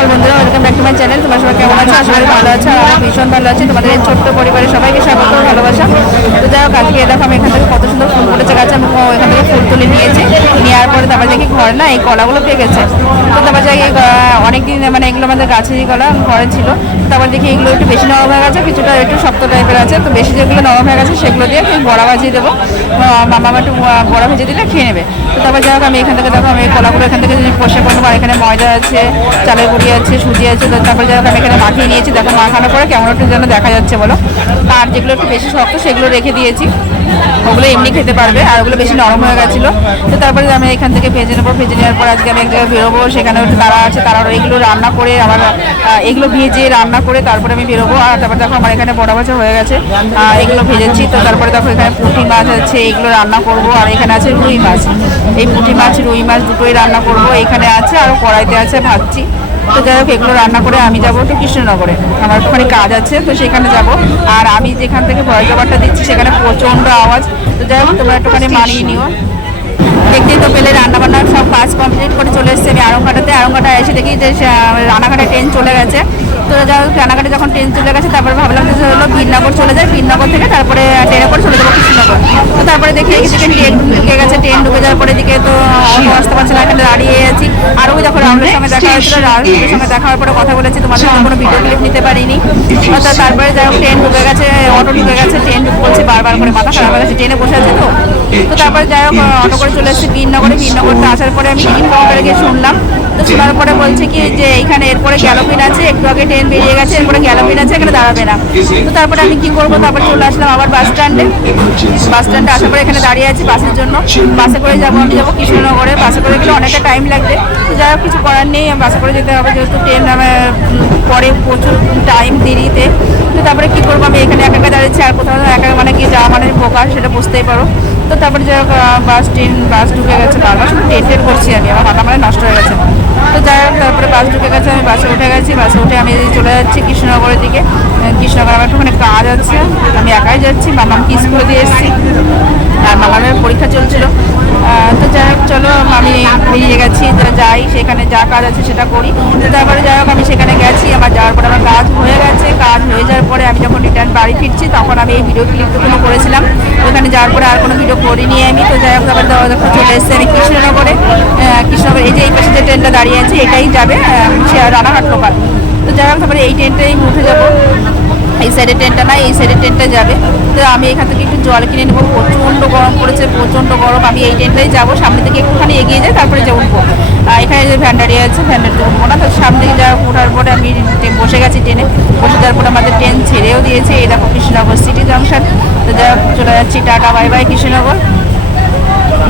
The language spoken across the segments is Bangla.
সকাল বন্ধুরা, welcome back to my channel. তোমার সবাই কেমন আছো? আশা করি ভালো আছো। আর আমি ভীষণ ভালো আছি। তোমাদের এই ছোট্ট পরিবারের সবাইকে স্বাগত, ভালোবাসা। তো যাই হোক, আজকে দেখো আমি এখান থেকে কত সুন্দর ফুল ফুটেছে গাছে। আমি এখান থেকে ফুল তুলে নিয়েছি। নেওয়ার পরে তারপর দেখি ঘরে না এই কলাগুলো পেয়ে গেছে। তো তারপর যাই অনেকদিন মানে এগুলো আমাদের গাছেরই কলা, ঘরে ছিল। তারপর দেখি এগুলো একটু বেশি নরম হয়ে গেছে, কিছুটা একটু শক্ত টাইপের আছে। তো বেশি যেগুলো নরম হয়ে গেছে সেগুলো দিয়ে বড়া ভাজিয়ে দেবো। মামা একটু বড়া ভেজে দিলে খেয়ে নেবে। তো তারপর যাই হোক, আমি এখান থেকে দেখো আমি কলাগুলো এখান থেকে কষে করবো। আর এখানে ময়দা আছে, চালের গুঁড়ি আছে, সুজি আছে। তো তারপর যাই হোক আমি এখানে মাখিয়ে নিয়েছি। দেখো মাখানোর পরে কেমন একটু যেন দেখা যাচ্ছে বলো। আর যেগুলো একটু বেশি শক্ত সেগুলো রেখে দিয়েছি, ওগুলো এমনি খেতে পারবে। আর ওগুলো বেশি নরম হয়ে গেছিলো। তো তারপরে আমি এখান থেকে ভেজে নেবো। ভেজে নেওয়ার পর আজকে আমি এক জায়গায় বেরোবো, সেখানে একটু তারা আছে, তারা এগুলো রান্না করে আবার এগুলো ভেজে রান্না করে তারপরে আমি বেরোবো। আর তারপর দেখো আমার এখানে বড়া ভাজা হয়ে গেছে, এগুলো ভেজেছি। তো তারপরে দেখো এখানে পুঁটি মাছ আছে, এগুলো রান্না করব। আর এখানে আছে রুই মাছ, এই পুঁটি মাছ রুই মাছ দুটোই রান্না করব। এখানে আছে আর কড়াইতে আছে ভাজছি। তো যাই হোক, এগুলো রান্না করে আমি যাবো একটু কৃষ্ণনগরে, আমার একটুখানি কাজ আছে, তো সেখানে যাব। আর আমি যেখান থেকে ভয় জবারটা দিচ্ছি সেখানে প্রচণ্ড আওয়াজ। তো যাই হোক, তোমরা একটুখানি মানিয়ে নিও। দেখতেই তো পেলে রান্নাবান্নার সব কাজ কমপ্লিট করে চলে এসেছি আমি আরংঘাটায় এসে দেখি যে রানাঘাটে ট্রেন চলে গেছে। তো যাই হোক, রানাঘাটে যখন ট্রেন চলে গেছে তারপরে ভাবলাম যে হলো বীরনগর চলে যায়, বীরনগর থেকে তারপরে ট্রেনে করে চলে যাবো কৃষ্ণনগর। তো তারপরে দেখি এদিকে ট্রেন ঢুকে গেছে। ট্রেন ঢুকে যাওয়ার পরে এদিকে তো অটো আসতে পারছে না, এখানে দাঁড়িয়ে আছি। আর ওই দেখো রাহুলের সঙ্গে দেখা হয়েছিল, রাহুলের সঙ্গে দেখা হওয়ার পরে কথা বলেছি, তোমাদের সঙ্গে কোনো ভিডিও ক্লিপ নিতে পারিনি। অর্থাৎ তারপরে যাই হোক ট্রেন ঢুকে গেছে, অটো ঢুকে গেছে, ট্রেন ঢুকে বলছে বারবার করে, মাথা খারাপ হয়ে গেছে, ট্রেনে বসে আছে তো। তো তারপরে যাই হোক অটো করে চলে এসেছি বীরনগরে। বীরনগরতে আসার পরে আমি টিকিট কাউন্টারে গিয়ে শুনলাম। তো শোনার পরে বলছে কি যে এইখানে এরপরে গ্যালোপিন আছে, একটু আগে ট্রেন বেরিয়ে গেছে, এরপরে গ্যালোপিন আছে, এখানে দাঁড়াবে না। তো তারপরে আমি কি করবো, তারপরে চলে আসলাম আবার বাস স্ট্যান্ডে। বাস স্ট্যান্ডে আসার পরে এখানে দাঁড়িয়ে আছি বাসের জন্য। বাসে করে যাবো, আমি যাবো কৃষ্ণনগরে। বাসে করে গেলে অনেকটা টাইম লাগবে। তো যাই হোক, কিছু করার নেই, বাসে করে যেতে হবে, যেহেতু ট্রেন পরে প্রচুর টাইম দেরিতে। তো তারপরে কি করবো, আমি এখানে একা একা দাঁড়িয়েছি। আর কোথাও একা মানে কি যাওয়া মানে বোকা, সেটা বুঝতেই পারো। তো তারপরে যাই হোক বাস ঢুকে গেছে। বারবার শুধু ট্রেন করছি আমি, আমার মাথা মানে নষ্ট হয়ে গেছে। তো যাই হোক, তারপরে বাস ঢুকে গেছে, আমি বাসে উঠে গেছি। বাসে উঠে আমি চলে যাচ্ছি কৃষ্ণনগরের দিকে। কৃষ্ণনগর আমার একটুখানি কাজ আছে, আমি একাই যাচ্ছি। মামাকে স্কুলে দিয়ে এসেছি, আর মামার পরীক্ষা চলছিল। তো যাই হোক চলো, আমি বেরিয়ে গেছি, যাই সেখানে যা কাজ আছে সেটা করি। তো তারপরে যাই হোক আমি সেখানে গেছি। আমার যাওয়ার পরে আমার কাজ হয়ে গেছে। কাজ হয়ে যাওয়ার পরে আমি যখন রিটার্ন বাড়ি ফিরছি তখন আমি এই ভিডিও ক্লিপটুকুনো করেছিলাম। ওখানে যাওয়ার পরে আর কোনো ভিডিও করিনি আমি। তো যাই হোক, তারপরে চলে এসেছি আমি কৃষ্ণনগরে। কৃষ্ণনগর এই যে এই পাশে যে ট্রেনটা দাঁড়িয়ে আছে এটাই যাবে রানাঘাট লোকাল। তো যাই হোক, তারপরে এই ট্রেনটাই উঠে যাবো। এই সাইডের ট্রেনটা না, এই সাইডের ট্রেনটা যাবে। তো আমি এখান থেকে একটু জল কিনে নেবো, প্রচণ্ড গরম পড়েছে, প্রচণ্ড গরম। আমি এই ট্রেনটাই যাবো, সামনে থেকে একটুখানি এগিয়ে যাই, তারপরে যে উঠবো। এখানে যে ভ্যান দাঁড়িয়ে আছে, ভ্যানটা উঠবো না। তো সামনে যা ওঠার পরে আমি বসে গেছি ট্রেনে। বসে যাওয়ার পরে আমাদের ট্রেন ছেড়েও দিয়েছে। এই দেখো কৃষ্ণনগর সিটি জাংশন। তো যা চলে যাচ্ছি, টাটা বাই বাই কৃষ্ণনগর।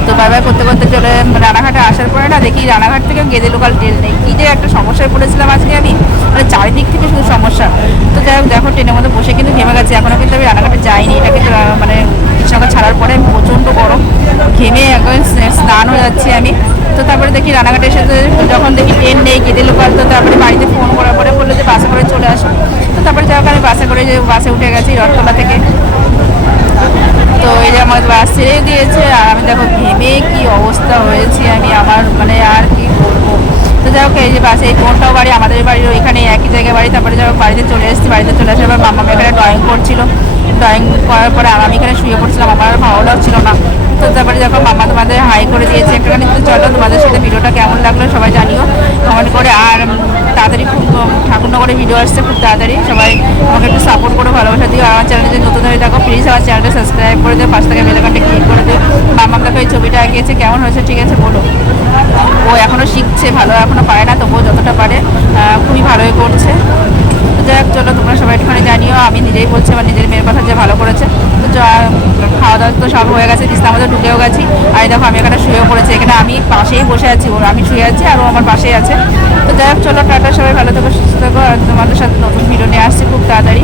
তো বাই বাই করতে করতে চলে রানাঘাটে আসার পরে না দেখি রানাঘাট থেকে গেদে লোকাল ট্রেন নেই। কী যে একটা সমস্যায় পড়েছিলাম আজকে আমি, মানে চারিদিক থেকে শুধু সমস্যা। তো যাই হোক দেখো, ট্রেনের মধ্যে বসে কিন্তু ঘেমে গেছে। এখনও কিন্তু আমি রানাঘাটে যাইনি। এটা কিন্তু মানে কৃষ্ণনগর ছাড়ার পরে প্রচণ্ড গরম, ঘেমে একদম স্নান হয়ে যাচ্ছি আমি। তো তারপরে দেখি রানাঘাটে এসে যখন দেখি ট্রেন নেই গেদে লোকাল, তো তারপরে বাড়িতে ফোন করার পরে বললো যে বাসে করে চলে আসো। তো তারপরে যাই হোক আমি বাসে উঠে গেছি রথতলা থেকে। তো এই যে আমার বাস ছেড়ে দিয়েছে, আর আমি দেখো ঘেমে কি অবস্থা হয়েছি আমি, আমার মানে আর কি বলবো। তো যাই হোক, এই যে বাসে এই কোনটাও বাড়ি, আমাদের বাড়ির ওইখানে একই জায়গায় বাড়ি। তারপরে যাই হোক বাড়িতে চলে এসেছি। বাড়িতে চলে আসার পর মামা এখানে ড্রয়িং করছিল। ড্রয়িং করার পরে আমি এখানে শুয়ে পড়ছিলাম, আমার আর ভালো লাগছিল না। তো তারপরে যখন মামা তোমাদের হাই করে দিয়েছে একটুখানি। তো চলো, তোমাদের সাথে ভিডিওটা কেমন লাগলো সবাই জানিও কমেন্ট করে। আর তাড়াতাড়ি খুব ঠাকুরনগরে ভিডিও আসছে খুব তাড়াতাড়ি, সবাই আমাকে একটু সাপোর্ট করো, ভালোবাসা দিও। আমার চ্যানেলে যদি নতুন হয়ে থাকো প্লিজ আমার চ্যানেলটা সাবস্ক্রাইব করে দিও, পাশ থেকে বেল আইকনটা ক্লিক করে দিও। মামা দেখো এই ছবিটা আঁকিয়েছে, কেমন হয়েছে ঠিক আছে বলো। ও এখনও শিখছে, ভালো এখনও পারে না, তবুও যতটা পারে খুবই ভালোই করছে। তো যাই হোক চলো, তোমরা সবাই একটুখানি জানিও। আমি নিজেই বলছি আমার নিজের মেয়ের কথা যে ভালো করেছে। তো খাওয়া দাওয়া তো সব হয়ে গেছে, বিছনার মধ্যে ঢুকেও গেছি। আর দেখো আমি এখানে শুয়েও পড়েছি, এখানে আমি পাশেই বসে আছি, আমি শুয়ে আছি আর ও আমার পাশেই আছে। তো যাই হোক চলো, টাটা, সবাই ভালো থেকো, সুস্থ থেকো। আর তোমাদের সাথে নতুন ভিডিও নিয়ে আসছি খুব তাড়াতাড়ি।